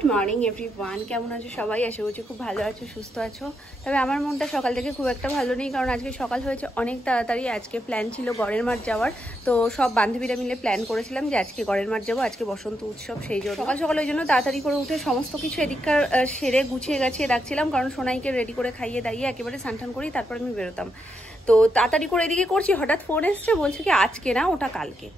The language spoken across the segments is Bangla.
গুড মর্নিং এভরিওয়ান, কেমন আছো সবাই? আশা করছি খুব ভালো আছো, সুস্থ আছো। তবে আমার মনটা সকাল থেকে খুব একটা ভালো নেই, কারণ আজকে সকাল হয়েছে অনেক তাড়াতাড়ি। আজকে প্ল্যান ছিল গড়ের মাঠ যাওয়ার, তো সব বান্ধবীরা মিলে প্ল্যান করেছিলাম যে আজকে গড়ের মাঠ যাবো, আজকে বসন্ত উৎসব, সেই জন্য সকাল সকাল ওই জন্য তাড়াতাড়ি করে উঠে সমস্ত কিছু এদিককার সেরে গুছিয়ে গাছিয়ে রাখছিলাম, কারণ সোনাইকে রেডি করে খাইয়ে দাইয়ে একেবারে স্নান করি তারপর আমি বেরোতাম। তো তাড়াতাড়ি করে এদিকে করছি, হঠাৎ ফোন এসছে, বলছে কি আজকে না ওটা কালকে।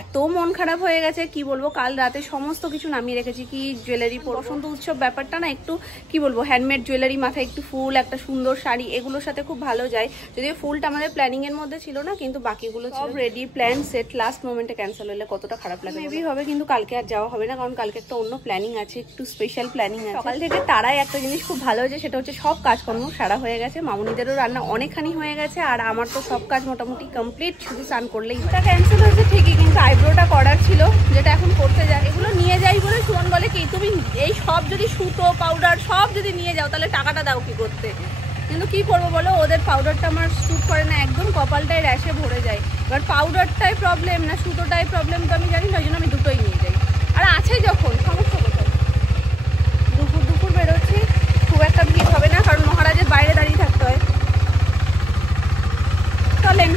এত মন খারাপ হয়ে গেছে কি বলবো। কাল রাতে সমস্ত কিছু নামিয়ে রেখেছি, কি জুয়েলারি, বসন্ত উৎসব ব্যাপারটা না একটু কি বলবো, হ্যান্ডমেড জুয়েলারি, মাথায় একটু ফুল, একটা সুন্দর শাড়ি, এগুলোর সাথে খুব ভালো যায়। যদিও ফুলটা আমাদের প্ল্যানিং এর মধ্যে ছিল না, কিন্তু বাকিগুলো সব রেডি, প্ল্যান সেট, লাস্ট মোমেন্টে ক্যান্সেল হলে কতটা খারাপ লাগে। মেবি হবে, কিন্তু কালকে আর যাওয়া হবে না, কারণ কালকে একটা অন্য প্ল্যানিং আছে, একটু স্পেশাল প্ল্যানিং আছে। সকাল থেকে তারাই একটা জিনিস খুব ভালো হয়েছে, সেটা হচ্ছে সব কাজকর্ম সারা হয়ে গেছে। মামুনিদেরও রান্না অনেকখানি হয়ে গেছে, আর আমার তো সব কাজ মোটামুটি কমপ্লিট, শুধু স্নান করলেই। এটা ক্যান্সেল হয়েছে ঠিকই, কিন্তু আইব্রোটা করার ছিল, যেটা এখন করতে যায়। এগুলো নিয়ে যাই বলে সুমন বলে কি, তুমি এই সব যদি সুতো পাউডার সব যদি নিয়ে যাও তাহলে টাকাটা দাও কি করতে। কিন্তু কি করবো বলো, ওদের পাউডারটা আমার স্যুট করে না, একদম কপালটায় র্যাশে ভরে যায়। এবার পাউডারটাই প্রবলেম না সুতোটাই প্রবলেম, তো আমি জানি না, ওই জন্য আমি দুটোই নিয়ে যাই। আর আছে যখন সমস্যা কোথায়, দুপুর বেরোচ্ছি, খুব একটা ভিড় হবে না, কারণ মহারাজের বাইরে দাঁড়িয়ে থাকতে হয়। চলেন।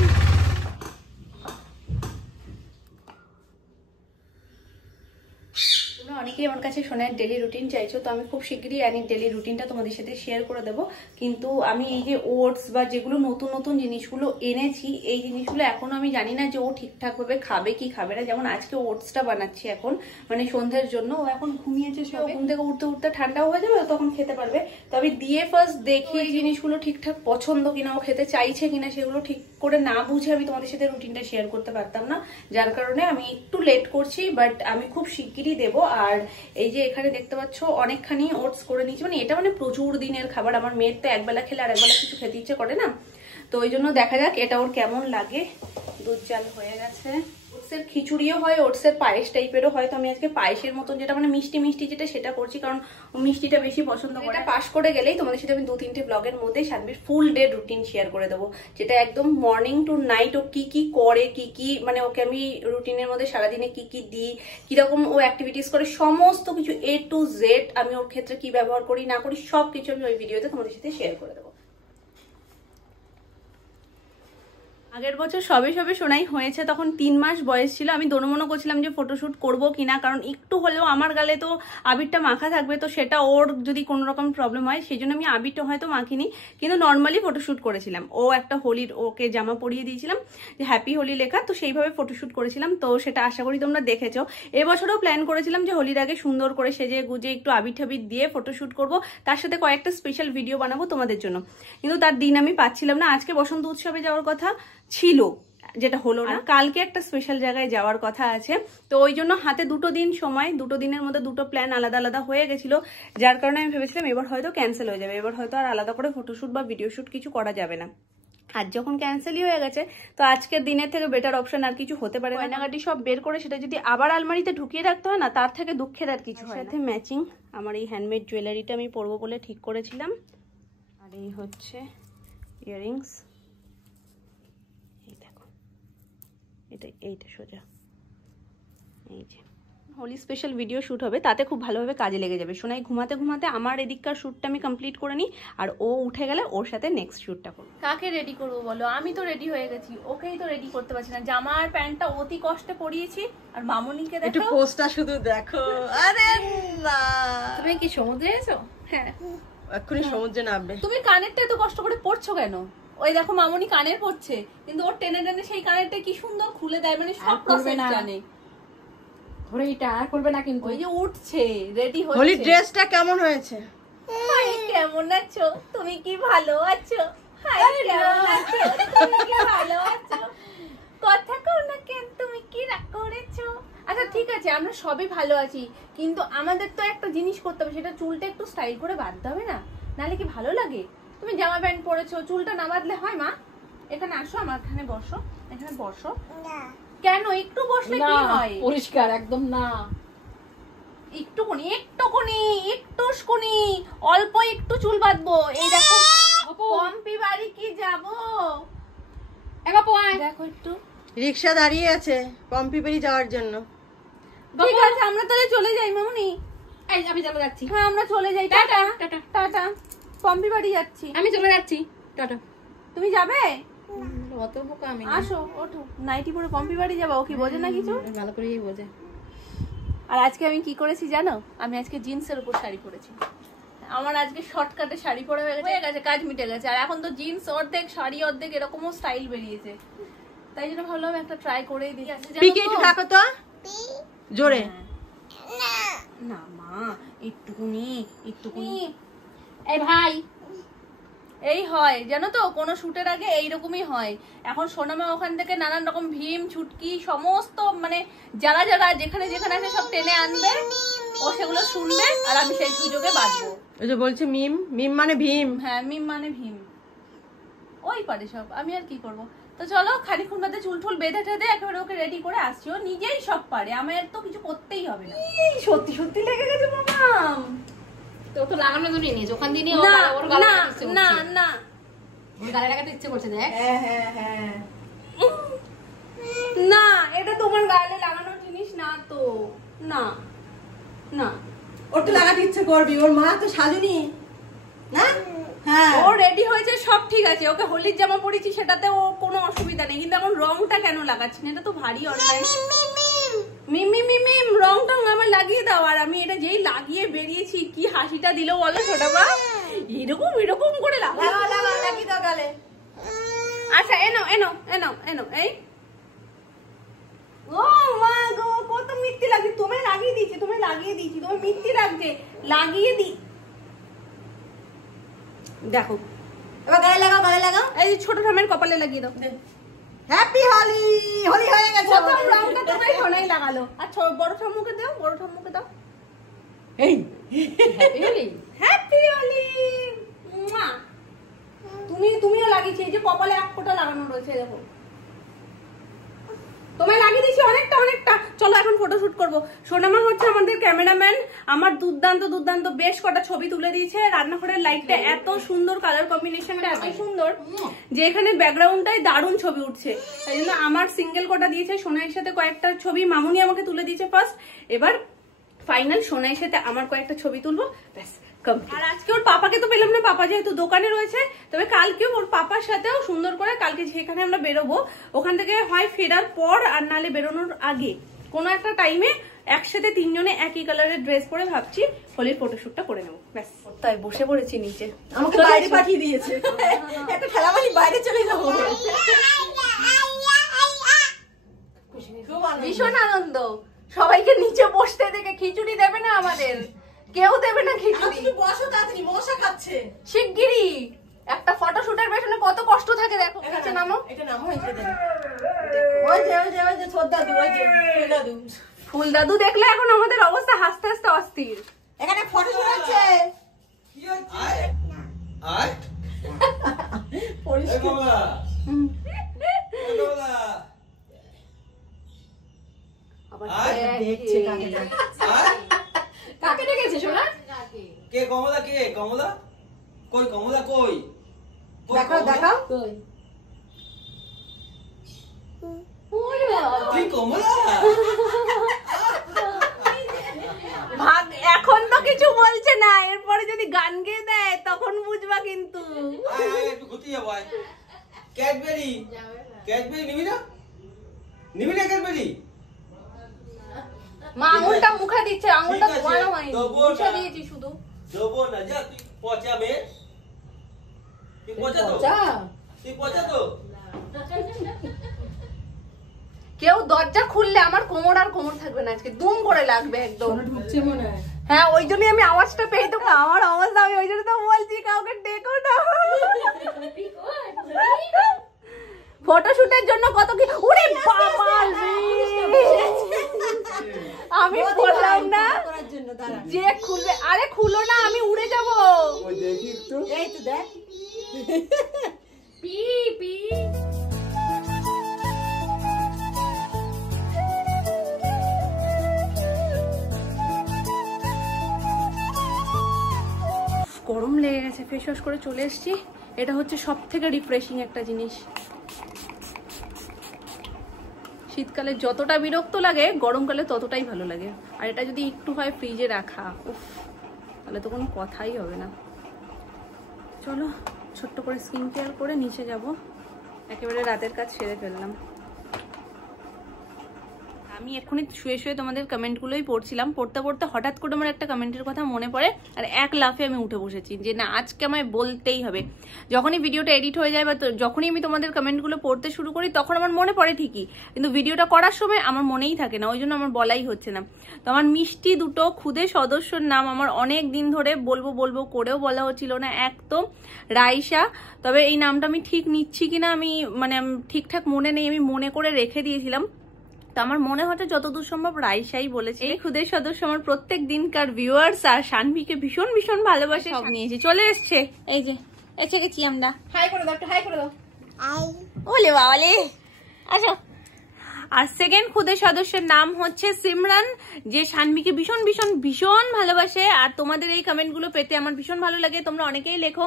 অনেকেই আমার কাছে সোনার ডেলি রুটিন চাইছো, তো আমি খুব শিগগিরই অ্যানির ডেলি রুটিনটা তোমাদের সাথে শেয়ার করে দেবো। কিন্তু আমি এই যে ওটস বা যেগুলো নতুন নতুন জিনিসগুলো এনেছি, এই জিনিসগুলো এখনো আমি জানি না যে ও ঠিকঠাকভাবে খাবে কি খাবে না। যেমন আজকে ওটসটা বানাচ্ছি এখন, মানে সন্ধ্যের জন্য। ও এখন ঘুমিয়েছে, সব ঘুম থেকে উঠতে উঠতে ঠান্ডাও হয়ে যাবে, তখন খেতে পারবে। তো আমি দিয়ে ফার্স্ট দেখি এই জিনিসগুলো ঠিকঠাক পছন্দ কিনা, ও খেতে চাইছে কিনা, সেগুলো ঠিক করে না বুঝে আমি তোমাদের সাথে রুটিনটা শেয়ার করতে পারতাম না, যার কারণে আমি একটু লেট করছি। বাট আমি খুব শিগগিরই দেবো। আর এই যে এখানে দেখতে পাচ্ছ অনেকখানি ওটস করে নিয়েছি, মানে এটা মানে প্রচুর দিনের খাবার। আমার মেয়ের তো একবেলা খেলে আর একবেলা কিছু খেতে ইচ্ছে করে না, তো ওই জন্য দেখা যাক এটা ওর কেমন লাগে। দুধ চাল হয়ে গেছে, ওটসের খিচুড়িও হয়, ওটসের পায়েস টাইপেরও হয়। তো আমি আজকে পায়েসের মতন যেটা মানে মিষ্টি মিষ্টি যেটা, সেটা করছি, কারণ ও মিষ্টিটা বেশি পছন্দ করে। পাস করে গেলেই তোমাদের সাথে আমি 2-3টে ব্লগের মধ্যে সানবির ফুল ডে রুটিন শেয়ার করে দেবো, যেটা একদম মর্নিং টু নাইট ও কি কি করে, কি কি মানে ওকে আমি রুটিনের মধ্যে সারাদিনে কি কি দিই, কিরকম ও অ্যাক্টিভিটিস করে, সমস্ত কিছু A to Z আমি ওর ক্ষেত্রে কি ব্যবহার করি না করি, সব কিছু আমি ওই ভিডিওতে তোমাদের সাথে শেয়ার করে দেবো। আগের বছর সবে সবে সোনাই হয়েছে, তখন 3 মাস বয়স ছিল। আমি দোনমনো করছিলাম যে ফটোশুট করবো কিনা, কারণ একটু হলেও আমার গালে তো আবিরটা মাখা থাকবে, তো সেটা ওর যদি কোনো রকম প্রবলেম হয়, সেই জন্য আমি আবিরটা হয়তো মাখিনি, কিন্তু নর্মালি ফটোশুট করেছিলাম। ও একটা হোলির ওকে জামা পরিয়ে দিয়েছিলাম যে হ্যাপি হোলি লেখা, তো সেইভাবে ফটোশুট করেছিলাম। তো সেটা আশা করি তোমরা দেখেছো। এবছরও প্ল্যান করেছিলাম যে হোলির আগে সুন্দর করে সেজে গুজে একটু আবির ঠাবির দিয়ে ফটোশুট করবো, তার সাথে কয়েকটা স্পেশাল ভিডিও বানাবো তোমাদের জন্য, কিন্তু তার দিন আমি পাচ্ছিলাম না। আজকে বসন্ত উৎসবে যাওয়ার কথা ছিল, যেটা হলো না। কালকে একটা স্পেশাল জায়গায় যাওয়ার কথা আছে, তো ওই জন্য হাতে 2 দিন সময়, 2 দিনের মধ্যে 2টো প্ল্যান আলাদা আলাদা হয়ে গেছিল, যার কারণে আমি ভেবেছিলাম এবার হয়তো ক্যান্সেল হয়ে যাবে, এবার হয়তো আর আলাদা করে ফটোশুট বা ভিডিও শুট কিছু করা যাবে না। আর যখন ক্যান্সেলই হয়ে গেছে, তো আজকের দিনের থেকে বেটার অপশন আর কিছু হতে পারে। গয়নাগাটি সব বের করে সেটা যদি আবার আলমারিতে ঢুকিয়ে রাখতে হয় না, তার থেকে দুঃখের আর কিছু হয় না। সাথে ম্যাচিং আমার এই হ্যান্ডমেড জুয়েলারিটা আমি পরবো বলে ঠিক করেছিলাম, আর এই হচ্ছে ইয়াররিংস, এইটা সোজা। এই যে হোলি স্পেশাল ভিডিও শ্যুট হবে, তাতে খুব ভালোভাবে কাজে লেগে যাবে। সোনাই ঘুমাতে ঘুমাতে আমার এদিককার শ্যুটটা আমি কমপ্লিট করে নিই, আর ও উঠে গেলে ওর সাথে নেক্সট শ্যুটটা করবো। কাকে রেডি করবো বলো? আমি তো রেডি হয়ে গেছি, ওকেই তো রেডি করতে পারছি না। জামা আর প্যান্টটা অতি কষ্টে পরিয়েছি, আর মামুনিকে দেখো, একটু পোস্টটা শুধু দেখো। আরে না, তুমি কি সমুদ্রে এসো? হ্যাঁ, এক্ষুনি সমুদ্রে নামবে। তুমি কানেরটা এত কষ্ট করে পড়ছো কেন? ওই দেখো মামুনি কানের পড়ছে, কিন্তু ওর টেনে টেনে সেই কানেরটা কি সুন্দর খুলে দেয়, মানে সব প্রসেস জানে। ধরে এটা আর করবে না, কিন্তু ওই যে উঠছে, রেডি হচ্ছে। হোলি ড্রেসটা কেমন হয়েছে? হাই, কেমন আছো? তুমি কি ভালো আছো? হাই, কেমন আছো? তুমি কি ভালো আছো? কথা কও না কেন? তুমি কি রাগ করেছো? আচ্ছা ঠিক আছে, আমরা সবই ভালো আছি, কিন্তু আমাদের তো একটা জিনিস করতে হবে, সেটা চুলটা একটু স্টাইল করে বাঁধতে হবে না, নাহলে কি ভালো লাগে? তুমি জামা প্যান্ট পরেছো, চুলটা না বাঁধলে হয়? মা এখানে আসো, আমার এখানে বসো, এখানে বসো। কেন? একটু বসলে কি হয়? পরিষ্কার একদম না, একটুকুনি অল্প একটু চুল বাঁধবো। এই দেখো পম্পি বাড়ি কি যাবো, দেখো একটু রিক্সা দাঁড়িয়ে আছে পম্পি বাড়ি যাওয়ার জন্য। ঠিক আছে, আমরা তাহলে চলে যাই মামুনি। আমি চলে যাচ্ছি। হ্যাঁ আমরা চলে যাই। Tata tata tata. পম্পি বাড়ি যাচ্ছি। আমি চলে যাচ্ছি, টাটা। তুমি যাবে? অত বোকা আমি। আসো ওঠো, নাইটি পরে পম্পি বাড়ি যাবো। ও কি বোঝে না কিছু? ভালো করেই বোঝে। আর আজকে আমি কি করেছি জানো? আমি আজকে জিন্সের উপর শাড়ি পরেছি। আমার আজকে শর্টকাটে শাড়ি পরা হয়ে গেছে, কাজ মিটে গেছে। আর এখন তো জিন্স অর্ধেক শাড়ি অর্ধেক এরকমও স্টাইল বেরিয়েছে, তাই জন্য ভাবলাম একটা ট্রাই করেই দিই। পিকে একটু ডাকো তো জোরে। না মা, একটুকুনি একটুকুনি। এই ভাই, এই হয় জানো তো, কোনো শুটের আগে এইরকমই হয়। এখন সোনামা ওখান থেকে নানান রকম ভীম ছুটকি সমস্ত মানে যারা যারা যেখানে যেখানে আছে সব টেনে আনবে, ও সেগুলো শুনবে আর আমি সেই সুযোগে বাঁচবো। ওই যে বলছে মিম, মিম মানে ভীম। হ্যাঁ মিম মানে ভীম, ওই পারে সব। আমি আর কি করব। তো চলো খানিক্ষণ বাদে চুল টুল বেঁধে টেঁধে একেবারে ওকে রেডি করে আসছি। ও নিজেই সব পারে, আমার তো কিছু করতেই হবে না। সত্যি সত্যি লেগে গেছে মামাম। তো তো লাগানোর জন্য নিয়েছে ওখান দিয়ে নিয়ে না ওর গালে না লাগাতে ইচ্ছে না করছে। না ওর গালে লাগাতে ইচ্ছে করছে দেখ। হ্যাঁ হ্যাঁ হ্যাঁ। না এটা তোমার গালে লাগানোর জিনিস না তো। না না, ওর তো লাগাতে ইচ্ছে করবি, ওর মা তো সাজুনি না। হ্যাঁ ও রেডি হয়েছে সব ঠিক আছে, ওকে হোলির জামা পরেছি সেটাতে ও কোনো অসুবিধা নেই, কিন্তু এখন রংটা কেন লাগাচ্ছি না? এটা তো ভারী অন্যায়। মিমি মিমিম রং টং আমার লাগিয়ে দাও। আর আমি এটা যেই লাগিয়ে বেরিয়েছি কি হাসিটা দিল বলো ছোটা মা, এরকম এরকম করে লাগা লাগা লাগিয়ে দাও গালে। আচ্ছা এনো এনো এনো এনো। এই ও মা গো, কত মিথ্যে লাগছে। তোমায় লাগিয়ে দিয়েছি, তোমায় লাগিয়ে দিয়েছি, তোমায় মিথ্যে লাগছে, লাগিয়ে দি। দেখো এবার গালে লাগাও, গালে লাগাও। এই ছোট ঠামের কপালে লাগিয়ে দাও। হ্যাপি হোলি। হোলি হয়ে গেছে। প্রথম রংটা তোমায় সোনাই লাগালো। আর বড় ঠাম্মুকে দাও, বড় ঠাম্মুকে দাও। এই হ্যাপি হোলি। হ্যাপি হোলি। তুমিও লাগিয়েছি, এই যে কপালে এক ফোঁটা লাগানো রয়েছে দেখো। তোমায় লাগিয়ে দিয়েছি অনেকটা অনেকটা। চলো এখন ফটোশুট করবো। সোনামা হচ্ছে আমাদের ক্যামেরাম্যান। আমার দুর্দান্ত দুর্দান্ত বেশ কটা ছবি তুলে দিয়েছে। রান্নাঘরের লাইটটা এত সুন্দর, কালার কম্বিনেশনটা এত সুন্দর যে এখানে ব্যাকগ্রাউন্ডটাই দারুণ ছবি উঠছে। তাই জন্য আমার সিঙ্গেল কটা দিয়েছে, সোনাইয়ের সাথে কয়েকটা ছবি মামুনি আমাকে তুলে দিয়েছে ফার্স্ট। এবার ফাইনাল সোনাইয়ের সাথে আমার কয়েকটা ছবি তুলবো, ব্যাস। আর আজকে ওর পাপাকে তো পেলাম না, পাপা যেহেতু দোকানে রয়েছে। তবে কালকেও ওর পাপার সাথেও সুন্দর করে, কালকে যেখানে আমরা বেরোবো ওখান থেকে হয় ফেরার পর আর নালে বেরোনোর আগে কোনো একটা টাইমে একসাথে তিনজনে একই কালারের ড্রেস পরে ভাবছি হোলির ফটোশুটটা করে নেবো, ব্যাস। তাই বসে পড়েছি নিচে, আমাকে বাইরে পাঠিয়ে দিয়েছে। একটা খেলাবাড়ি বাইরে চলে যাবো। ভীষণ আনন্দ। সবাইকে নিচে বসতে দেখে খিচুড়ি দেবে না আমাদের, কেউ দেবে না খিচুড়ি। বসো তাড়াতাড়ি, মশা খাচ্ছে। শিগগিরই একটা ফটোশুটের পেছনে কত কষ্ট থাকে দেখো। নিচে নামো। এটা নামো, এটা দেখ। ওই যে ওই যে ওই যে ছোট দাদু, ওই যে ফুল দাদু। ফুল দাদু দেখলে এখন আমাদের অবস্থা হাসতে হাসতে অস্থির। এখানে ফটোশুট হচ্ছে। কি হচ্ছে? আয় পরিষ্কার। কমলা কমলা আবার দেখছে কাকে দেখছে। আয় কাকে ডেকেছে সোনা? কে কমলা? কে কমলা? কই কমলা কই? কই দেখাও কমলা? দেখাও। কই? তুই কমলা? ভাগ এখন তো কিছু বলছে না, এরপরে যদি গান গেয়ে দেয় তখন বুঝবা কিন্তু। আয় আয় একটু ঘুরতে যাবো আয়। ক্যাডবেরি ক্যাডবেরি নিবি না? নিবি না ক্যাডবেরি? মা আঙুলটা মুখে দিচ্ছে, আঙুলটা ঠিক আছে, ধোয়ানো হয়নি, তবুও মুছে না। দিয়েছি শুধু। দেবো না, যা তুই পচা মেয়ে। তুই পচা তো? যা। তুই পচা তো? কেউ দরজা খুললে আমার কোমর আর কোমর থাকবে না, আজকে দুম করে লাগবে একদম। ঢুকছে মনে হয়। হ্যাঁ ওই জন্যই আমি আওয়াজটা পেয়ে তো আমার অবস্থা, আমি ওই জন্য তো বলছি কাউকে ডেকো না। ফটোশুটের জন্য কত কি, ওরে বাবা রে! আমি বললাম না করার জন্য দাঁড়া। যে খুলবে। আরে খুলো না, আমি উড়ে যাব। ওই দেখি একটু। এই তো দেখ। P P. গরম লেগে গেছে, ফেস ওয়াশ করে চলে এসেছি। এটা হচ্ছে সব থেকে রিফ্রেশিং একটা জিনিস। শীতকালে যতটা বিরক্ত লাগে গরমকালে ততটাই ভালো লাগে। আর এটা যদি একটু হয় ফ্রিজে রাখা, উফ, তাহলে তো কোনো কথাই হবে না। চলো ছোট্ট করে স্কিন কেয়ার করে নিচে যাব, একেবারে রাতের কাজ সেরে ফেললাম। আমি এক্ষুনি শুয়ে শুয়ে তোমাদের কমেন্টগুলোই পড়ছিলাম, পড়তে পড়তে হঠাৎ করে আমার একটা কমেন্টের কথা মনে পড়ে, আর এক লাফে আমি উঠে বসেছি যে না, আজকে আমায় বলতেই হবে। যখনই ভিডিওটা এডিট হয়ে যায় বা যখনই আমি তোমাদের কমেন্টগুলো পড়তে শুরু করি তখন আমার মনে পড়ে ঠিকই, কিন্তু ভিডিওটা করার সময় আমার মনেই থাকে না, ওই জন্য আমার বলাই হচ্ছে না। তো আমার মিষ্টি দুটো খুদে সদস্যর নাম আমার অনেক দিন ধরে বলবো বলবো করেও বলা হচ্ছিল না, এক তো রাইসা, তবে এই নামটা আমি ঠিক নিচ্ছি কিনা আমি ঠিকঠাক মনে নেই, আমি মনে করে রেখে দিয়েছিলাম। তো আমার মনে হচ্ছে যতদূর সম্ভব রাইসাই বলেছে। এই খুদের সদস্য আমার প্রত্যেক দিনকার ভিউয়ার্স আর শানভিকে ভীষণ ভীষণ ভালোবাসে, সব নিয়েছি, চলে এসছে, এই যে এসে গেছি আমরা। হাই করে দাও, একটা হাই করে দাও। ওলে বাবালে, আসো। আর সেকেন্ড খুদের সদস্যের নাম হচ্ছে সিমরান, যে শানভিকে ভীষণ ভীষণ ভীষণ ভালোবাসে। আর তোমাদের এই কমেন্টগুলো পেতে আমার ভীষণ ভালো লাগে, তোমরা অনেকেই লেখো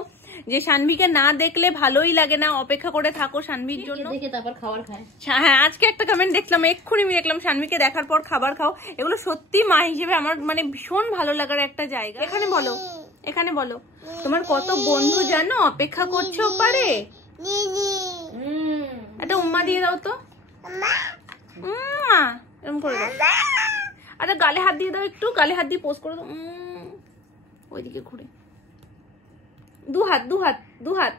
যে শানভিকে না দেখলে ভালোই লাগে না, অপেক্ষা করে থাকো শানভির জন্য, দেখে তারপর খাবার খায়। হ্যাঁ, আজকে একটা কমেন্ট দেখলাম, এক্ষুনি আমি দেখলাম শানভিকে দেখার পর খাবার খাও। এগুলো সত্যি মা হিসেবে আমার ভীষণ ভালো লাগার একটা জায়গা। এখানে বলো, এখানে বলো তোমার কত বন্ধু জানো অপেক্ষা করছো পারে, একটা উম্মা দিয়ে দাও তো, এরকম করে দাও। আচ্ছা গালে হাত দিয়ে দাও, একটু গালে হাত দিয়ে পোজ করে দাও, ওইদিকে ঘুরে, দু হাত দু হাত দু হাত,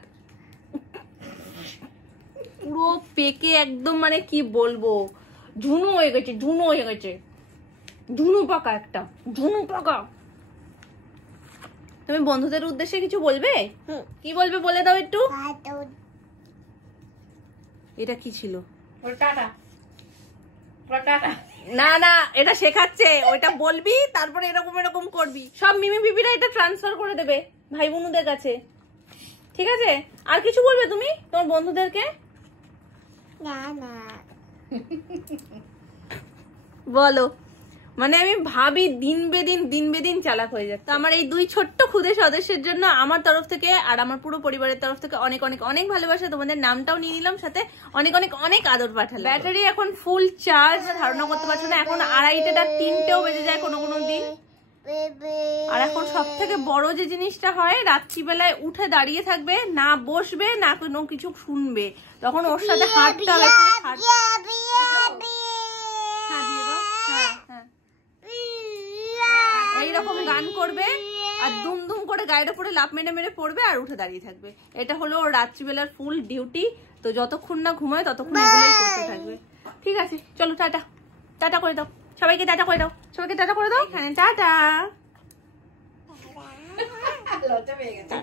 পুরো পেকে একদম কি বলবো, ঝুনু হয়ে গেছে, ঝুনু হয়ে গেছে, ঝুনু পাকা, একটা ঝুনু পাকা। তুমি বন্ধুদের উদ্দেশ্যে কিছু বলবে? কি বলবে বলে দাও একটু। এটা কি ছিল? Tata tata. না না, এটা শেখাচ্ছে, ওইটা বলবি তারপরে এরকম এরকম করবি, সব মিমি বিবিরা এটা ট্রান্সফার করে দেবে ভাই বোনদের কাছে, ঠিক আছে? আর কিছু বলবে তুমি তোমার বন্ধুদেরকে? না না বলো, আমি ভাবি দিন বেদিন চালাক হয়ে যাচ্ছে। তো আমার এই দুই ছোট্ট খুদে সদস্যের জন্য আমার তরফ থেকে আর আমার পুরো পরিবারের তরফ থেকে অনেক অনেক অনেক ভালোবাসা, তোমাদের নামটাও নিয়ে নিলাম, সাথে অনেক অনেক অনেক আদর পাঠালাম। ব্যাটারি এখন ফুল চার্জ, ধারণা করতে পারছো না, এখন 2:30টা 3টেও বেজে যায় কোনো কোনো দিন। আর এখন সব থেকে বড় যে জিনিসটা হয়, রাত্রিবেলায় উঠে দাঁড়িয়ে থাকবে, না বসবে না কোনো কিছু শুনবে, তখন ওর সাথে হাঁটতে হবে, এইরকম গান করবে আর দুম দুম করে গায়ের উপরে লাফ মেরে মেরে পড়বে আর উঠে দাঁড়িয়ে থাকবে। এটা হলো ওর রাত্রিবেলার ফুল ডিউটি। তো যতক্ষণ না ঘুমায় ততক্ষণ এগুলোই করতে থাকবে। ঠিক আছে, চলো টাটা, টাটা করে দাও সবাইকে, টাটা করে দাও সবাইকে, টাটা করে দাও, এখানে টাটা। লজ্জা পেয়ে গেছে।